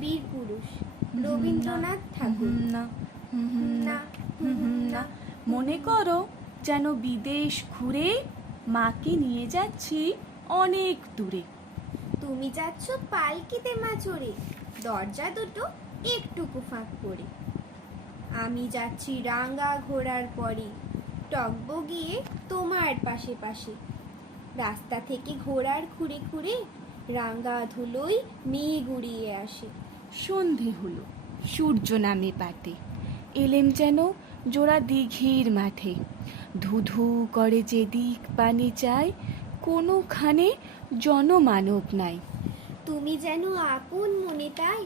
বীর পুরুষ রবীন্দ্রনাথ ঠাকুর। না না, মনে করো যেন বিদেশ ঘুরে মাকে নিয়ে যাচ্ছি অনেক দূরে। তুমি যাচ্ছ পালকিতে মা চড়ে, দরজা দুটো একটুকু ফাঁক করে। আমি যাচ্ছি রাঙা ঘোড়ার পরে, টগবগিয়ে তোমার পাশে পাশে। রাস্তা থেকে ঘোড়ার খুঁড়ে খুঁড়ে রাঙা ধুলোই মেয়ে গুড়িয়ে আসে। সন্ধে হলো, সূর্য নামে পাটে, এলেম যেন জোড়া দিঘির মাঠে। ধুধু করে যে দিক পানে চায়, কোনোখানে জনমানব নাই। তুমি যেন আপন মনে তাই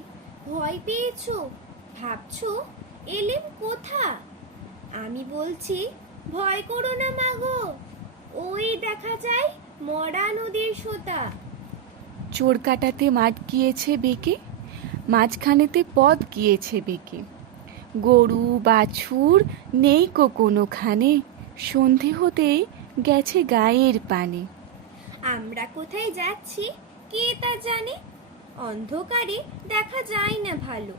ভয় পেয়েছো, ভাবছো এলেম কোথা। আমি বলছি ভয় করো না মাগো, ওই দেখা যায় মরা নদীর সোতা। চোর কাটাতে মাঠ গিয়েছে বেঁকে, মাঝখানেতে পথ গিয়েছে বেঁকে। গরু বাছুর নেই কোনোখানে, সন্ধে হতেই গেছে গায়ের পানে। আমরা কোথায় যাচ্ছি কে তা জানে, অন্ধকারে দেখা যায় না ভালো।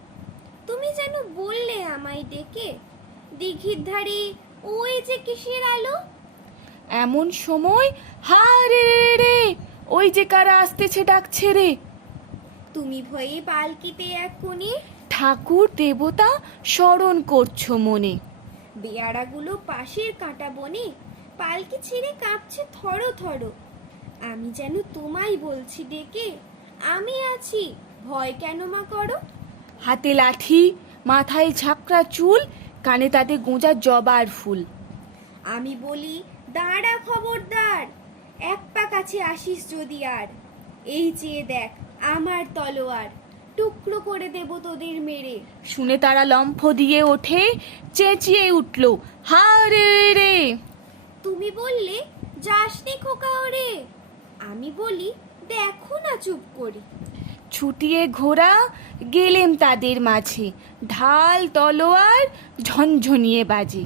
তুমি যেন বললে আমায় ডেকে, দিঘির ধারে ওই যে কিসের আলো। এমন সময় হারে রে, ওই যে কারা আসতেছে ডাকছে রে। তুমি ভয়ে পালকিতে এক কোণে, ঠাকুর দেবতা স্মরণ করছো মনে। বেয়ারাগুলো পাশের কাঁটা বনে পালকি ছিঁড়ে কাঁপছে থরো থরো। আমি যেন তোমায় বলছি ডেকে, আমি আছি, ভয় কেন মা করো। হাতে লাঠি, মাথায় ঝাঁকড়া চুল, কানে তাতে গোঁজা জবার ফুল। আমি বলি দাঁড়া খবরদার, এক পা কাছে আসিস যদি আর। এই চেয়ে দেখ আমার তলোয়ার, টুকরো করে দেব তোদের মেরে। শুনে তারা লম্ফ দিয়ে ওঠে, চেঁচিয়ে উঠল হারে রে। তুমি বললে যাসনি খোকা ওরে, আমি বলি দেখো না চুপ করে। ছুটিয়ে ঘোড়া গেলেম তাদের মাঝে, ঢাল তলোয়ার ঝনঝনিয়ে বাজে।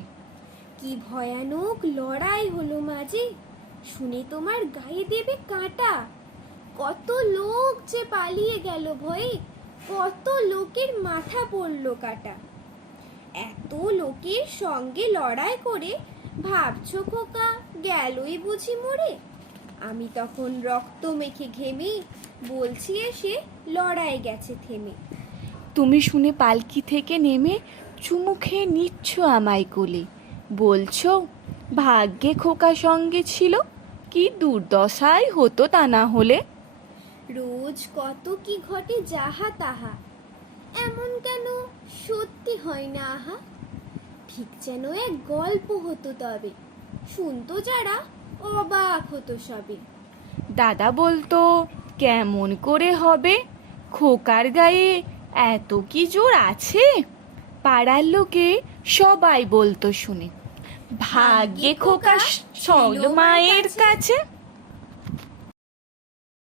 কি ভয়ানক লড়াই হলো মাঝে, শুনে তোমার গায়ে দেবে কাঁটা। কত লোক যে পালিয়ে গেল ভয়ে, কত লোকের মাথা পড়লো কাটা। এত লোকের সঙ্গে লড়াই করে ভাবছো খোকা গেলই বুঝি মরে। আমি তখন রক্ত মেখে ঘেমে বলছি এসে লড়াই গেছে থেমে। তুমি শুনে পালকি থেকে নেমে চুমু খেয়ে নিচ্ছ আমায় কোলে, বলছো ভাগ্যে খোকা সঙ্গে ছিল, কি দুর্দশাই হতো তা না হলে। রোজ কত কি ঘটে যাহা তাহা, এমন কেন সত্যি হয় না আহা। ঠিক যেন এক গল্প হতো তবে, শুনতো যারা অবাক হতো সবে। দাদা বলতো কেমন করে হবে, খোকার গায়ে এত কি জোর আছে। পাড়ার লোকে সবাই বলতো শুনে, ভাগ্যে খোকা ছিল মায়ের কাছে।